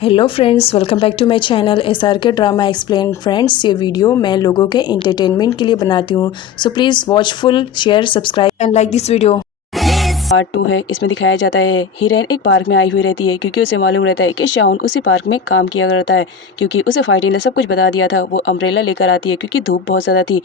Hello friends, welcome back to my channel SRK drama explain. Friends, ये video मैं लोगों के एंटरटेनमेंट के लिए बनाती हूँ, so please watch full, share, subscribe and like this video. Part 2 है। इसमें दिखाया जाता है हिरेन एक पार्क में आई हुई रहती है क्योंकि उसे मालूम रहता है कि शाओन उसी पार्क में काम किया करता है, क्योंकि उसे फाइटी ने सब कुछ बता दिया था। वो अम्ब्रेला लेकर आती है क्योंकि धूप बहुत ज़्यादा थी,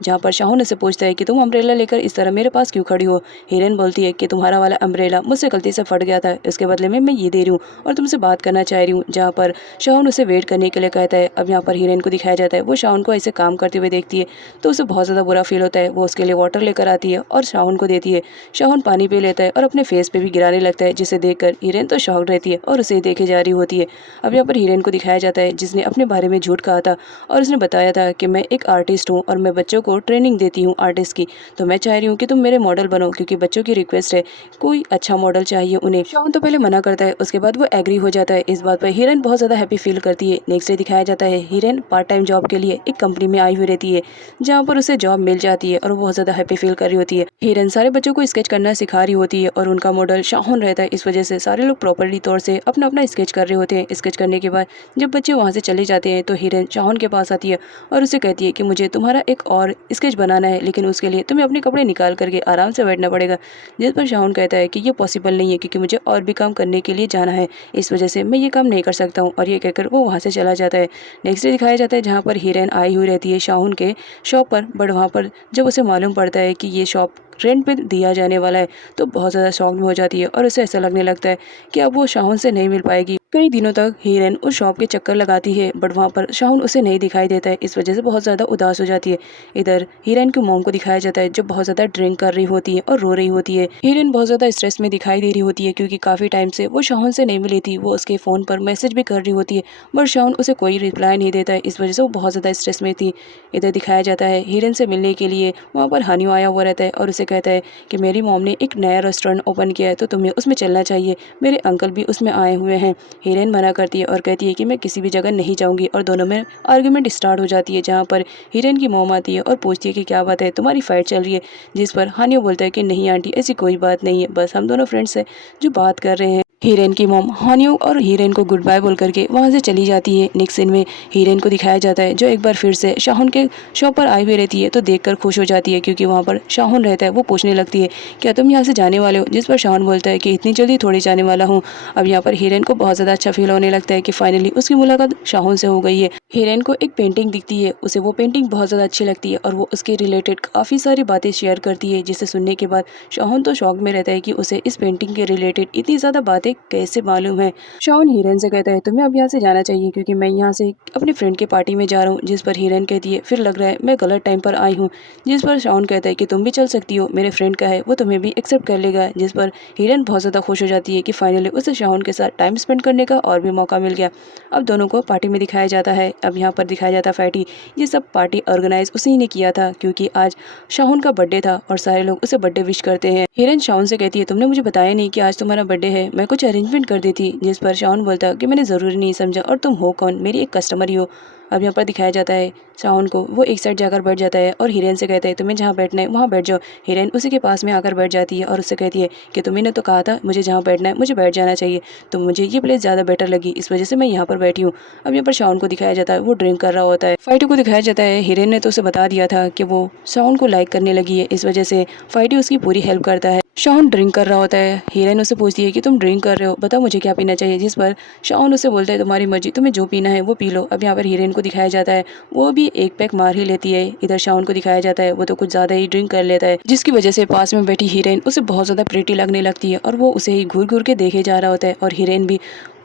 जहाँ पर शाहून उससे पूछता है कि तुम अम्ब्रेला लेकर इस तरह मेरे पास क्यों खड़ी हो। हिरेन बोलती है कि तुम्हारा वाला अम्ब्रेला मुझसे गलती से फट गया था, इसके बदले में मैं ये दे रही हूँ और तुमसे बात करना चाह रही हूँ। जहाँ पर शाहून उसे वेट करने के लिए कहता है। अब यहाँ पर हिरेन को दिखाया जाता है, वो शाहून को ऐसे काम करते हुए देखती है तो उसे बहुत ज़्यादा बुरा फील होता है। वो उसके लिए वाटर लेकर आती है और शाहून को देती है। शाहून पानी पी लेता है और अपने फेस पे भी गिराने लगता है, जिसे देखकर हिरेन तो शॉक्ड रहती है और उसे देखे जा रही होती है। अब यहाँ पर हिरेन को दिखाया जाता है जिसने अपने बारे में झूठ कहा था और उसने बताया था कि मैं एक आर्टिस्ट हूँ और मैं बच्चों को ट्रेनिंग देती हूँ आर्टिस्ट की, तो मैं चाह रही हूँ कि तुम मेरे मॉडल बनो, क्योंकि बच्चों की रिक्वेस्ट है, कोई अच्छा मॉडल चाहिए उन्हें। शाओन तो पहले मना करता है, उसके बाद वो एग्री हो जाता है। इस बात पर हिरेन बहुत ज़्यादा हैप्पी फील करती है। नेक्स्ट डे दिखाया जाता है हिरेन पार्ट टाइम जॉब के लिए एक कंपनी में आई हुई रहती है, जहाँ पर उसे जॉब मिल जाती है और वो बहुत ज़्यादा हैप्पी फील कर रही होती है। हिरेन सारे बच्चों को स्केच करना सिखा रही होती है और उनका मॉडल शाओन रहता है। इस वजह से सारे लोग प्रॉपरली तौर से अपना अपना स्केच कर रहे होते हैं। स्केच करने के बाद जब बच्चे वहाँ से चले जाते हैं तो हिरेन शाओन के पास आती है और उसे कहती है कि मुझे तुम्हारा एक और स्केच बनाना है, लेकिन उसके लिए तुम्हें अपने कपड़े निकाल करके आराम से बैठना पड़ेगा। जिस पर शाओन कहता है कि ये पॉसिबल नहीं है, क्योंकि मुझे और भी काम करने के लिए जाना है, इस वजह से मैं ये काम नहीं कर सकता हूँ। और ये कहकर वो वहाँ से चला जाता है। नेक्स्ट डे दिखाया जाता है जहाँ पर हिरेन आई हुई रहती है शाओन के शॉप पर, बट वहाँ पर जब उसे मालूम पड़ता है कि ये शॉप रेंट पे दिया जाने वाला है तो बहुत ज़्यादा शॉक में हो जाती है और उसे ऐसा लगने लगता है कि अब वो शाओन से नहीं मिल पाएगी। कई दिनों तक हिरेन उस शॉप के चक्कर लगाती है, बट वहाँ पर शाओन उसे नहीं दिखाई देता है। इस वजह से बहुत ज़्यादा उदास हो जाती है। इधर हिरेन की मॉम को दिखाया जाता है जो बहुत ज़्यादा ड्रिंक कर रही होती है और रो रही होती है। हिरेन बहुत ज़्यादा स्ट्रेस में दिखाई दे रही होती है क्योंकि काफ़ी टाइम से वो शाओन से नहीं मिली थी। वो उसके फ़ोन पर मैसेज भी कर रही होती है, बट शाओन उसे कोई रिप्लाई नहीं देता है। इस वजह से वो बहुत ज़्यादा स्ट्रेस में थी। इधर दिखाया जाता है हिरेन से मिलने के लिए वहाँ पर हानियो आया हुआ रहता है और उसे कहता है कि मेरी मॉम ने एक नया रेस्टोरेंट ओपन किया है तो तुम्हें उसमें चलना चाहिए, मेरे अंकल भी उसमें आए हुए हैं। हिरेन मना करती है और कहती है कि मैं किसी भी जगह नहीं जाऊंगी और दोनों में आर्गुमेंट स्टार्ट हो जाती है, जहाँ पर हिरेन की मॉम आती है और पूछती है कि क्या बात है, तुम्हारी फाइट चल रही है। जिस पर हानियो बोलता है कि नहीं आंटी, ऐसी कोई बात नहीं है, बस हम दोनों फ्रेंड्स हैं जो बात कर रहे हैं। हिरेन की मॉम हानियो और हिरेन को गुड बाय बोल करके वहाँ से चली जाती है। नेक्स्ट सीन में हिरेन को दिखाया जाता है जो एक बार फिर से शाहुन के शॉप पर आई हुई रहती है तो देखकर खुश हो जाती है, क्योंकि वहाँ पर शाहुन रहता है। वो पूछने लगती है क्या तुम यहाँ से जाने वाले हो, जिस पर शाहुन बोलता है कि इतनी जल्दी थोड़ी जाने वाला हूँ। अब यहाँ पर हिरेन को बहुत ज़्यादा अच्छा फील होने लगता है कि फाइनली उसकी मुलाकात शाहुन से हो गई है। हिरेन को एक पेंटिंग दिखती है, उसे वो पेंटिंग बहुत ज़्यादा अच्छी लगती है और वो उसके रिलेटेड काफ़ी सारी बातें शेयर करती है, जिसे सुनने के बाद शाहुन तो शॉक में रहता है कि उसे इस पेंटिंग के रिलेटेड इतनी ज़्यादा बातें कैसे मालूम है। शाहुन हिरेन से कहता है तुम्हें अब यहाँ से जाना चाहिए, क्योंकि मैं यहाँ से अपने फ्रेंड के पार्टी में जा रहा हूँ। जिस पर हिरेन कहती है फिर लग रहा है मैं गलत टाइम पर आई हूँ। जिस पर शाहुन कहता है कि तुम भी चल सकती हो, मेरे फ्रेंड का है, वो तुम्हें भी एक्सेप्ट कर लेगा। जिस पर हिरेन बहुत ज़्यादा खुश हो जाती है कि फाइनली उसे शाहुन के साथ टाइम स्पेंड करने का और भी मौका मिल गया। अब दोनों को पार्टी में दिखाया जाता है। अब यहाँ पर दिखाया जाता है पार्टी, ये सब पार्टी ऑर्गेनाइज उसी ने किया था, क्योंकि आज शाहुन का बर्थडे था और सारे लोग उसे बर्थडे विश करते हैं। हिरेन शाहुन से कहती है तुमने मुझे बताया नहीं कि आज तुम्हारा बर्थडे है, मैं कुछ अरेंजमेंट कर देती। जिस पर शाहुन बोलता कि मैंने ज़रूरी नहीं समझा और तुम हो कौन, मेरी एक कस्टमर ही हो। अब यहाँ पर दिखाया जाता है शाहुन को, वो एक साइड जाकर बैठ जाता है और हिरेन से कहता है तुम्हें जहाँ बैठना है वहाँ बैठ जाओ। हिरेन उसी के पास में आकर बैठ जाती है और उससे कहती है कि तुम्हें तो कहा था मुझे जहाँ बैठना है मुझे बैठ जाना चाहिए, तो मुझे ये प्लेस ज़्यादा बेटर लगी, इस वजह से मैं यहाँ पर बैठी हूँ। अब यहाँ पर शाहुन को दिखाया जाता है वो ड्रिंक कर रहा होता है। फाइटी को दिखाया जाता है हिरेन ने तो उसे बता दिया था कि वो शाहुन को लाइक करने लगी है, इस वजह से फाइटी उसकी पूरी हेल्प करता है। शाहुन ड्रिंक कर रहा होता है, हिरेन उसे पूछती है कि तुम ड्रिंक कर रहे हो, बताओ मुझे क्या पीना चाहिए। जिस पर शाहुन उसे बोलता है तुम्हारी मर्जी, तुम्हें जो पीना है वो पी लो। अब यहाँ पर हिरेन को दिखाया जाता है वो भी एक पैक मार ही लेती है। इधर शाहुन को दिखाया जाता है वो तो कुछ ज़्यादा ही ड्रिंक कर लेता है, जिसकी वजह से पास में बैठी हिरेन उसे बहुत ज़्यादा प्रिटी लगने लगती है और वो उसे ही घूर घूर के देखे जा रहा होता है। और हिरेन भी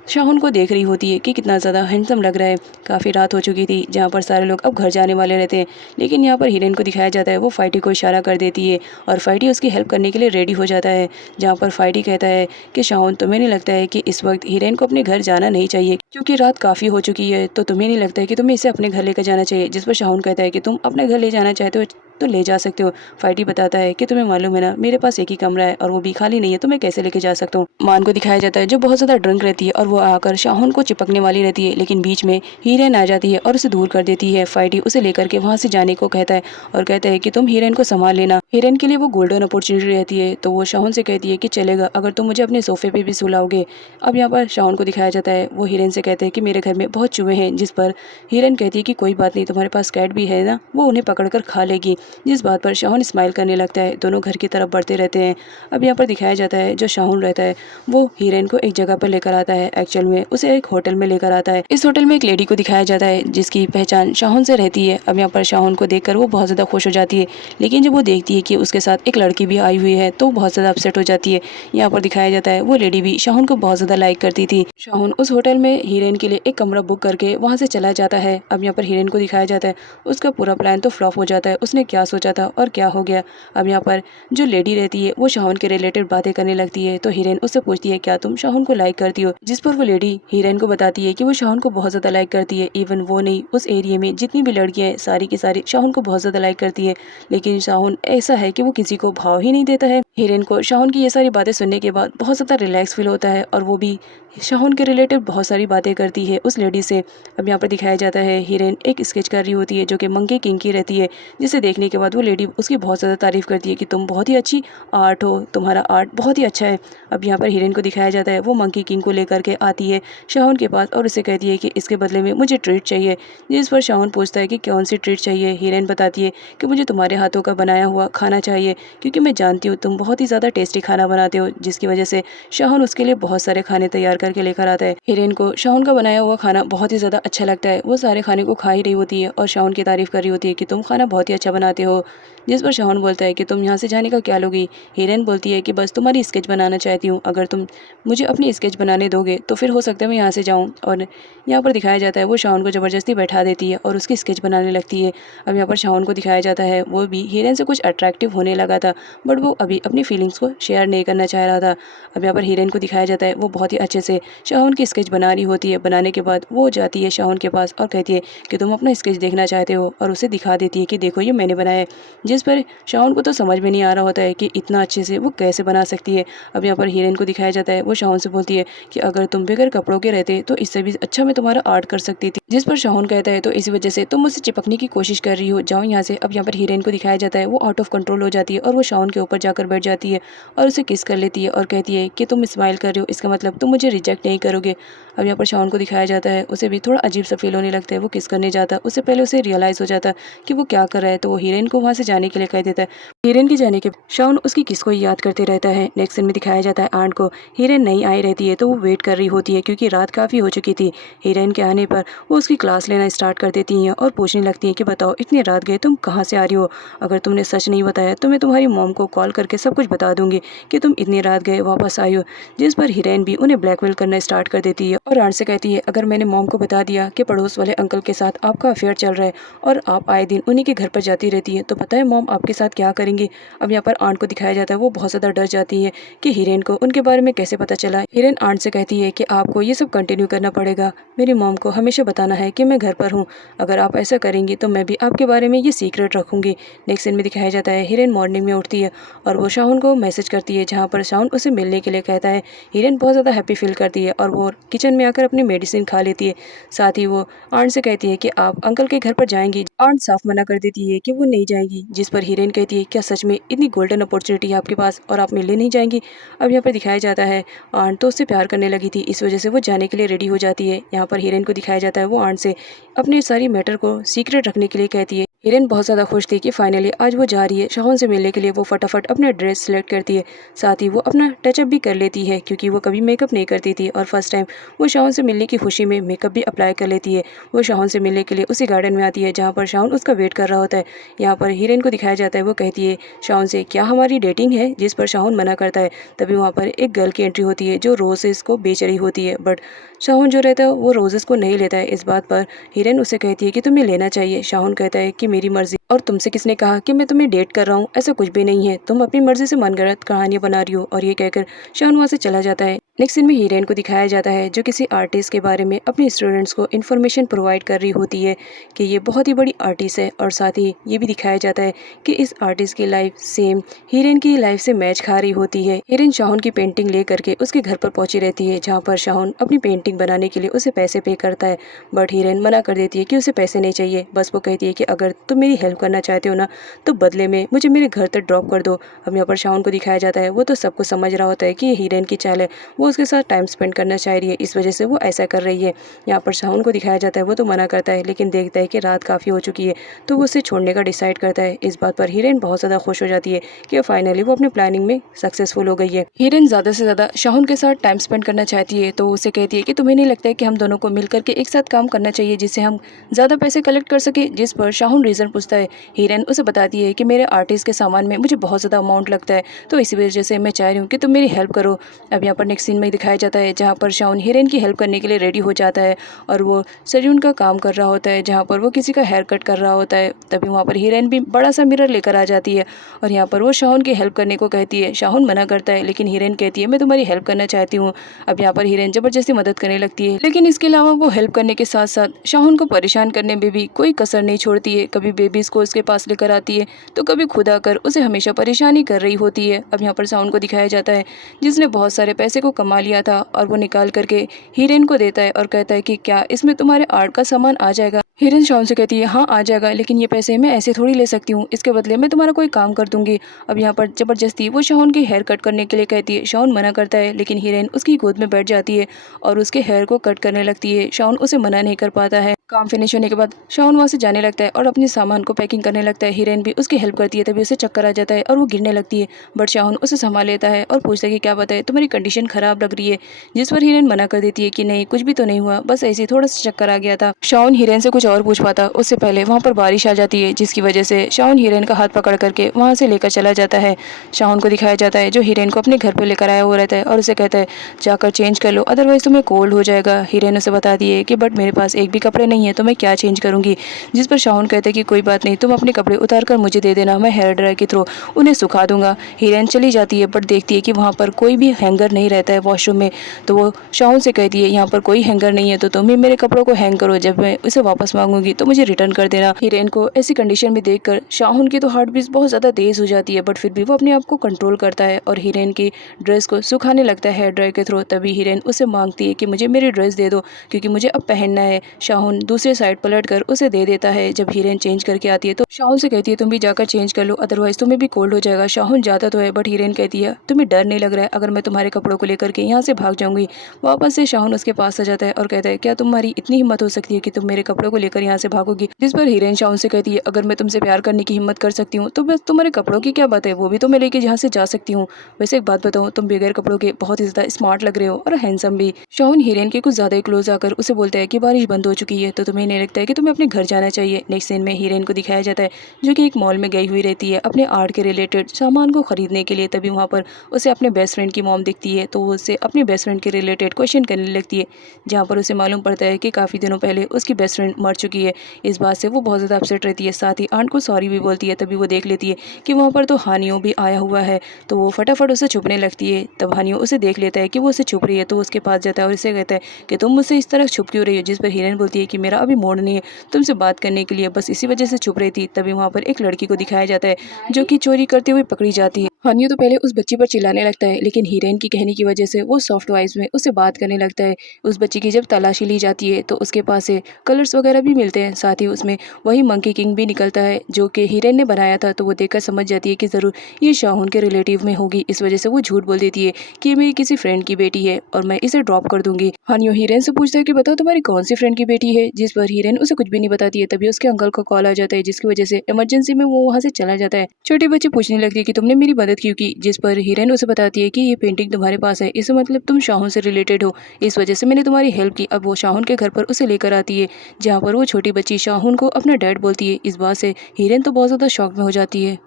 शाहुन को देख रही होती है कि कितना ज़्यादा हैंडसम लग रहा है। काफ़ी रात हो चुकी थी, जहाँ पर सारे लोग अब घर जाने वाले रहते हैं, लेकिन यहाँ पर हिरेन को दिखाया जाता है वो फाइटी को इशारा कर देती है और फाइटी उसकी हेल्प करने के लिए रेडी हो जाता है। जहाँ पर फाइटी कहता है कि शाहुन तुम्हें नहीं लगता है कि इस वक्त हिरेन को अपने घर जाना नहीं चाहिए, क्योंकि रात काफ़ी हो चुकी है, तो तुम्हें नहीं लगता है कि तुम्हें इसे अपने घर लेकर जाना चाहिए। जिस पर शाहुन कहता है कि तुम अपने घर ले जाना चाहते हो तो ले जा सकते हो। फाइटी बताता है कि तुम्हें मालूम है ना, मेरे पास एक ही कमरा है और वो भी खाली नहीं है, तो मैं कैसे लेके जा सकता हूँ। मान को दिखाया जाता है जो बहुत ज़्यादा ड्रंक रहती है और वो आकर शाहुन को चिपकने वाली रहती है, लेकिन बीच में हीरेन आ जाती है और उसे दूर कर देती है। फाइटी उसे लेकर के वहाँ से जाने को कहता है और कहता है कि तुम हीरेन को संभाल लेना। हीरेन के लिए वो गोल्डन अपॉर्चुनिटी रहती है, तो वो शाहुन से कहती है कि चलेगा अगर तुम मुझे अपने सोफे पे भी सुलाओगे। अब यहाँ पर शाहुन को दिखाया जाता है, वो हीरेन से कहते हैं कि मेरे घर में बहुत चूहे हैं, जिस पर हीरेन कहती है कि कोई बात नहीं, तुम्हारे पास कैट भी है ना, वो उन्हें पकड़कर खा लेगी। जिस बात पर शाहुन स्माइल करने लगता है। दोनों घर की तरफ बढ़ते रहते हैं। अब यहाँ पर दिखाया जाता है जो शाहुन रहता है वो हीरेन को एक जगह पर लेकर आता है। एक्चुअल में उसे एक होटल में लेकर आता है। इस होटल में एक लेडी को दिखाया जाता है जिसकी पहचान शाहुन से रहती है। अब यहाँ पर शाहुन को देखकर वो बहुत ज़्यादा खुश हो जाती है, लेकिन जब वो देखती है कि उसके साथ एक लड़की भी आई हुई है तो बहुत ज़्यादा अपसेट हो जाती है। यहाँ पर दिखाया जाता है वो लेडी भी शाहुन को बहुत ज़्यादा लाइक करती थी। शाहुन उस होटल में हीरेन के लिए एक कमरा बुक करके वहाँ से चला जाता है। अब यहाँ पर हीरेन को दिखाया जाता है उसका पूरा प्लान तो फ्लॉप हो जाता है। उसने क्या सोचा था और क्या हो गया। अब यहाँ पर जो लेडी रहती है वो शाहुन के रिलेटेड बातें करने लगती है, तो हीरेन उससे पूछती है क्या तुम शाहुन को लाइक करती हो, जिस पर वो लेडी हीरेन को बताती है कि वो शाहुन को बहुत ज़्यादा लाइक करती है। इवन वो नहीं, उस एरिया में जितनी भी लड़कियां हैं सारी की सारी शाहुन को बहुत ज़्यादा लाइक करती है, लेकिन शाहुन ऐसा है कि वो किसी को भाव ही नहीं देता है। हीरेन को शाहुन की ये सारी बातें सुनने के बाद बहुत ज़्यादा रिलैक्स फील होता है और वो भी शाहुन के रिलेटेड बहुत सारी बातें करती है उस लेडी से। अब यहाँ पर दिखाया जाता है हीरेन एक स्केच कर रही होती है जो कि मंकी किंग की रहती है, जिसे देखने के बाद वो लेडी उसकी बहुत ज़्यादा तारीफ करती है कि तुम बहुत ही अच्छी आर्ट हो, तुम्हारा आर्ट बहुत ही अच्छा है। अब यहाँ पर हीरेन को दिखाया जाता है वो मंकी किंग को लेकर के आती है शाहुन के पास और उसे कहती है कि इसके बदले में मुझे ट्रीट चाहिए। जिस पर शाहुन पूछता है कि कौन सी ट्रीट चाहिए। हीरेन बताती है कि मुझे तुम्हारे हाथों का बनाया हुआ खाना चाहिए, क्योंकि मैं जानती हूँ तुम बहुत ही ज़्यादा टेस्टी खाना बनाते हो, जिसकी वजह से शाहुन उसके लिए बहुत सारे खाने तैयार करके लेकर आता है। हीरेन को शाहुन का बनाया हुआ खाना बहुत ही ज़्यादा अच्छा लगता है। वो सारे खाने को खा ही रही होती है और शाहुन की तारीफ कर रही होती है कि तुम खाना बहुत ही अच्छा बनाते हो। जिस पर शाहुन बोलता है कि तुम यहाँ से जाने का क्या लोगी। हीरेन बोलती है कि बस तुम्हारी स्केच बनाना चाहती हूँ, अगर तुम मुझे अपनी स्केच बनाने दोगे तो फिर हो सकता है मैं यहाँ से जाऊँ। और यहाँ पर दिखाया जाता है वो शाहुन को ज़बरदस्ती बैठा देती है और उसकी स्केच बनाने लगती है। अब यहाँ पर शाहुन को दिखाया जाता है वो भी हीरेन से कुछ अट्रैक्टिव होने लगा था, बट वो अभी अपनी फीलिंग्स को शेयर नहीं करना चाह रहा था। अब यहाँ पर हीरेन को दिखाया जाता है वो बहुत ही अच्छे से शाहुन की स्केच बना रही होती है। बनाने के बाद वो जाती है शाहुन के पास और कहती है कि तुम अपना स्केच देखना चाहते हो, और उसे दिखा देती है कि देखो ये मैंने बनाया है। जिस पर शाहुन को तो समझ में नहीं आ रहा होता है कि इतना अच्छे से वो कैसे बना सकती है। अब यहाँ पर हीरेन को दिखाया जाता है वो शाहुन से बोलती है कि अगर तुम बगैर कपड़ों के रहते तो इससे भी अच्छा मैं तुम्हारा आर्ट कर सकती थी। जिस पर शाहुन कहता है तो इसी वजह से तुम मुझसे चिपकने की कोशिश कर रही हो, जाओ यहाँ से। अब यहाँ पर हीरेन को दिखाया जाता है वो आउट ऑफ कंट्रोल हो जाती है और वो शाहुन के ऊपर जाकर बैठ जाती है और उसे किस कर लेती है और कहती है कि तुम स्माइल कर रही हो, इसका मतलब तुम मुझे रिजेक्ट नहीं करोगे। अब यहाँ पर शाहुन को दिखाया जाता है उसे भी थोड़ा अजीब सा फील होने लगता है। वो किस करने जाता है उससे पहले उसे रियलाइज़ हो जाता है कि वो क्या कर रहा है, तो वो हीरेन को वहाँ से जाने के लिए कह देता है। हीरेन के जाने के शाहुन उसकी किस को याद करते रहता है। नेक्स्ट सीन में दिखाया जाता है आंट को हीरेन नहीं आई रहती है तो वो वेट कर रही होती है क्योंकि रात काफ़ी हो चुकी थी। हीरेन के आने पर वो उसकी क्लास लेना स्टार्ट कर देती हैं और पूछने लगती हैं कि बताओ इतनी रात गए तुम कहाँ से आ रही हो, अगर तुमने सच नहीं बताया तो मैं तुम्हारी मॉम को कॉल करके सब कुछ बता दूंगी कि तुम इतनी रात गए वापस आई हो। जिस पर हीरेन भी उन्हें ब्लैकमेल करना स्टार्ट कर देती है और आंट से कहती है अगर मैंने मॉम को बता दिया कि पड़ोस वाले अंकल के साथ आपका अफेयर चल रहा है और आप आए दिन उन्हीं के घर पर जाती रहती है तो पता है मॉम आपके साथ क्या करेंगी। अब यहाँ पर आंट को दिखाया जाता है वो बहुत ज़्यादा डर जाती है कि हीरेन को उनके बारे में कैसे पता चला। हीरेन आंट से कहती है कि आपको ये सब कंटिन्यू करना पड़ेगा, मेरी मॉम को हमेशा बताना है कि मैं घर पर हूँ, अगर आप ऐसा करेंगी तो मैं भी आपके बारे में ये सीक्रेट रखूँगी। नेक्स्ट सीन में दिखाया जाता है हीरेन मॉर्निंग में उठती है और वो शाहुन को मैसेज करती है जहाँ पर शाहुन उसे मिलने के लिए कहता है। हीरेन बहुत ज़्यादा हैप्पी फील करती है और वो किचन में आकर अपनी मेडिसिन खा लेती है। साथ ही वो आंट से कहती है कि आप अंकल के घर पर जाएंगी। आंट साफ मना कर देती है कि वो नहीं जाएंगी, जिस पर हीरेन कहती है क्या सच में इतनी गोल्डन अपॉर्चुनिटी है आपके पास और आप मिलने नहीं जाएंगी। अब यहाँ पर दिखाया जाता है आंट तो उससे प्यार करने लगी थी, इस वजह से वो जाने के लिए रेडी हो जाती है। यहाँ पर हीरेन को दिखाया जाता है वो आंट से अपनी सारी मैटर को सीक्रेट रखने के लिए कहती है। हीरेन बहुत ज़्यादा खुश थी कि फाइनली आज वो जा रही है शाहुन से मिलने के लिए। वो फटाफट अपना ड्रेस सेलेक्ट करती है, साथ ही वो अपना टचअप भी कर लेती है क्योंकि वो कभी मेकअप नहीं करती थी और फर्स्ट टाइम वो शाहुन से मिलने की खुशी में मेकअप भी अप्लाई कर लेती है। वो शाहुन से मिलने के लिए उसी गार्डन में आती है जहाँ पर शाहुन उसका वेट कर रहा होता है। यहाँ पर हीरेन को दिखाया जाता है वो कहती है शाहुन से क्या हमारी डेटिंग है, जिस पर शाहुन मना करता है। तभी वहाँ पर एक गर्ल की एंट्री होती है जो रोजेस को बेच रही होती है, बट शाहुन जो रहता है वो रोजेस को नहीं लेता है। इस बात पर हीरेन उसे कहती है कि तुम्हें लेना चाहिए। शाहुन कहता है कि मेरी मर्जी, और तुमसे किसने कहा कि मैं तुम्हें डेट कर रहा हूँ, ऐसा कुछ भी नहीं है, तुम अपनी मर्जी से मनगढ़ंत कहानियां बना रही हो। और ये कहकर शाहुन वहाँ से चला जाता है। नेक्स्ट सीन में हीरोइन को दिखाया जाता है जो किसी आर्टिस्ट के बारे में अपने स्टूडेंट्स को इन्फॉर्मेशन प्रोवाइड कर रही होती है कि ये बहुत ही बड़ी आर्टिस्ट है, और साथ ही ये भी दिखाया जाता है कि इस आर्टिस्ट की लाइफ सेम हीरोइन की लाइफ से मैच खा रही होती है। हीरोइन शाहुन की पेंटिंग ले करके उसके घर पर पहुंची रहती है, जहाँ पर शाहुन अपनी पेंटिंग बनाने के लिए उसे पैसे पे करता है, बट हीरोइन मना कर देती है कि उसे पैसे नहीं चाहिए। बस वो कहती है कि अगर तुम मेरी हेल्प करना चाहते हो ना, तो बदले में मुझे मेरे घर तक ड्रॉप कर दो। अब यहाँ पर शाहुन को दिखाया जाता है वो तो सब कुछ समझ रहा होता है कि ये हीरोइन की चाल है, वो उसके साथ टाइम स्पेंड करना चाह रही है, इस वजह से वो ऐसा कर रही है। यहाँ पर शाहुन को दिखाया जाता है वो तो मना करता है, लेकिन देखता है कि रात काफ़ी हो चुकी है तो वो उसे छोड़ने का डिसाइड करता है। इस बात पर हीरोइन बहुत ज़्यादा खुश हो जाती है कि फाइनली वो अपनी प्लानिंग में सक्सेसफुल हो गई है। हीरोइन ज़्यादा से ज़्यादा शाहुन के साथ टाइम स्पेंड करना चाहती है, तो उसे कहती है कि तुम्हें नहीं लगता है कि हम दोनों को मिलकर के एक साथ काम करना चाहिए जिससे हम ज़्यादा पैसे कलेक्ट कर सके। जिस पर शाहुन रीज़न पूछता है। हीरोइन उसे बताती है कि मेरे आर्टिस्ट के सामान में मुझे बहुत ज़्यादा अमाउंट लगता है, तो इसी वजह से मैं चाह रही हूँ कि तुम मेरी हेल्प करो। अब यहाँ पर नेक्स्ट सीन में दिखाया जाता है जहाँ पर शाहुन हीरोइन की हेल्प करने के लिए रेडी हो जाता है और वो सैलून का काम कर रहा होता है, जहाँ पर वो किसी का हेयर कट कर रहा होता है। तभी वहाँ पर हीरोइन भी बड़ा सा मिरर लेकर आ जाती है और यहाँ पर वो शाहुन की हेल्प करने को कहती है। शाहुन मना करता है, लेकिन हीरोइन कहती है मैं तुम्हारी हेल्प करना चाहती हूँ। अब यहाँ पर हीरोइन जबरदस्ती मदद करने लगती है, लेकिन इसके अलावा वो हेल्प करने के साथ साथ शाहुन को परेशान करने में भी कोई कसर नहीं छोड़ती है। कभी बेबीज को उसके पास लेकर आती है तो कभी खुद आकर उसे हमेशा परेशानी कर रही होती है। अब यहाँ पर शाहुन को दिखाया जाता है जिसने बहुत सारे पैसे को कमा लिया था और वो निकाल करके हीरोइन को देता है और कहता है कि क्या इसमें तुम्हारे आर्ट का सामान आ जाएगा। हीरोइन शाहुन से कहती है हाँ आ जाएगा, लेकिन ये पैसे मैं ऐसे थोड़ी ले सकती हूँ, इसके बदले मैं तुम्हारा कोई काम कर दूंगी। अब यहाँ पर जबरदस्ती वो शाहुन की हेयर कट करने के लिए कहती है। शाहुन मना करता है, लेकिन हीरोइन उसकी गोद में बैठ जाती है और उसके हेयर को कट करने लगती है। शाहुन उसे मना नहीं कर पाता है। काम फिनिश होने के बाद शाहुन वहाँ से जाने लगता है और अपने सामान को पैकिंग करने लगता है। हीरोइन भी उसकी हेल्प करती है, तभी उसे चक्कर आ जाता है और वो गिरने लगती है, बट शाहुन उसे संभाल लेता है और पूछता है कि क्या बात है, तुम्हारी कंडीशन खराब लग रही है। जिस पर हीरोइन मना कर देती है कि नहीं कुछ भी तो नहीं हुआ, बस ऐसे ही थोड़ा सा चक्कर आ गया था। शाहुन हीरोइन से कुछ और पूछ पाता उससे पहले वहाँ पर बारिश आ जाती है, जिसकी वजह से शाहुन हीरोइन का हाथ पकड़ करके वहाँ से लेकर चला जाता है। शाहुन को दिखाया जाता है जो हीरोइन को अपने घर पर लेकर आया हुआ रहता है और उसे कहता है जाकर चेंज कर लो, अदरवाइज तुम्हें कोल्ड हो जाएगा। हीरोइन उसे बताती है कि बट मेरे पास एक भी कपड़े नहीं है तो मैं क्या चेंज करूंगी। जिस पर शाहुन कहते हैं कि कोई बात नहीं, तुम अपने कपड़े उतार कर मुझे दे देना, मैं हेयर ड्रायर के थ्रू उन्हें सुखा दूंगा। हीरोइन चली जाती है, बट देखती है कि वहाँ पर कोई भी हैंगर नहीं रहता है वॉशरूम में, तो वो शाहुन से कहती है यहाँ पर कोई हैंगर नहीं है तो तुम ही मेरे कपड़ों को हैंग करो, जब मैं उसे वापस मांगूंगी तो मुझे रिटर्न कर देना। हीरोइन को ऐसी कंडीशन में देखकर शाहुन की तो हार्ट बीट बहुत ज़्यादा तेज हो जाती है, बट फिर भी वो अपने आप को कंट्रोल करता है और हीरोइन की ड्रेस को सुखाने लगता है हेयर ड्रायर के थ्रू। तभी हीरोइन उसे मांगती है कि मुझे मेरी ड्रेस दे दो क्योंकि मुझे अब पहनना है। शाहुन दूसरे साइड पलट कर उसे दे देता है। जब हीरोइन चेंज करके आती है तो शाहुन से कहती है तुम भी जाकर चेंज कर लो, अदरवाइज तुम्हें भी कोल्ड हो जाएगा। शाहुन जाता तो है, बट हीरोइन कहती है तुम्हें डर नहीं लग रहा है अगर मैं तुम्हारे कपड़ों को लेकर के यहाँ से भाग जाऊंगी। वापस से शाहुन उसके पास आ जाता है और कहता है क्या तुम्हारी इतनी हिम्मत हो सकती है कि तुम मेरे कपड़ों को लेकर यहाँ से भागोगी। जिस पर हीरोइन शाहुन से कहती है अगर मैं तुमसे प्यार करने की हिम्मत कर सकती हूँ तो बस तुम्हारे कपड़ों की क्या बात है, वो भी तो मैं लेके यहाँ से जा सकती हूँ। वैसे एक बात बताऊँ, तुम बगैर कपड़ों के बहुत ही ज्यादा स्मार्ट लग रहे हो और हैंडसम भी। शाहुन हीरोइन के कुछ ज्यादा ही क्लोज आकर उसे बोलता है कि बारिश बंद हो चुकी है तो तुम्हें नहीं लगता है कि तुम्हें अपने घर जाना चाहिए। नेक्स्ट सीन में हीरोइन को दिखाया जाता है जो कि एक मॉल में गई हुई रहती है अपने आर्ट के रिलेटेड सामान को खरीदने के लिए। तभी वहाँ पर उसे अपने बेस्ट फ्रेंड की मॉम दिखती है, तो वो उससे अपने बेस्ट फ्रेंड के रिलेटेड क्वेश्चन करने लगती है, जहाँ पर उसे मालूम पड़ता है कि काफ़ी दिनों पहले उसकी बेस्ट फ्रेंड मर चुकी है। इस बात से वो बहुत ज़्यादा अपसेट रहती है, साथ ही आंट को सॉरी भी बोलती है। तभी वो देख लेती है कि वहाँ पर तो हानियों भी आया हुआ है, तो वो फटाफट उसे छुपने लगती है। तब हानियों उसे देख लेता है कि वो उसे छुप रही है, तो उसके पास जाता है और इसे कहता है कि तुम मुझसे इस तरह छुप क्यों रही हो। जिस पर हीरोइन बोलती है कि मेरा अभी मूड नहीं है तुमसे बात करने के लिए, बस इसी वजह से छुप रही थी। तभी वहाँ पर एक लड़की को दिखाया जाता है जो कि चोरी करते हुए पकड़ी जाती है। हानियो तो पहले उस बच्ची पर चिल्लाने लगता है, लेकिन हीरोइन की कहने की वजह से वो सॉफ्ट वॉइस में उससे बात करने लगता है। उस बच्ची की जब तलाशी ली जाती है तो उसके पास से कलर्स वगैरह भी मिलते हैं, साथ ही उसमें वही मंकी किंग भी निकलता है जो कि हीरोइन ने बनाया था। तो वो देखकर समझ जाती है कि ज़रूर ये शाहुन के रिलेटिव में होगी। इस वजह से वो झूठ बोल देती है कि ये मेरी किसी फ्रेंड की बेटी है और मैं इसे ड्रॉप कर दूंगी। हानियो हीरोइन से पूछता है कि बताओ तुम्हारी कौन सी फ्रेंड की बेटी है, जिस पर हीरोइन उसे कुछ भी नहीं बताती है। तभी उसके अंकल का कॉल आ जाता है, जिसकी वजह से इमरजेंसी में वो वहाँ से चला जाता है। छोटी बच्ची पूछने लगती है कि तुमने मेरी मदद क्यों की, जिस पर हीरोइन उसे बताती है कि ये पेंटिंग तुम्हारे पास है, इससे मतलब तुम शाहुन से रिलेटेड हो, इस वजह से मैंने तुम्हारी हेल्प की। अब वो शाहुन के घर पर उसे लेकर आती है, जहाँ पर वो छोटी बच्ची शाहुन को अपना डैड बोलती है। इस बात से हीरोइन तो बहुत ज़्यादा शॉक में हो जाती है।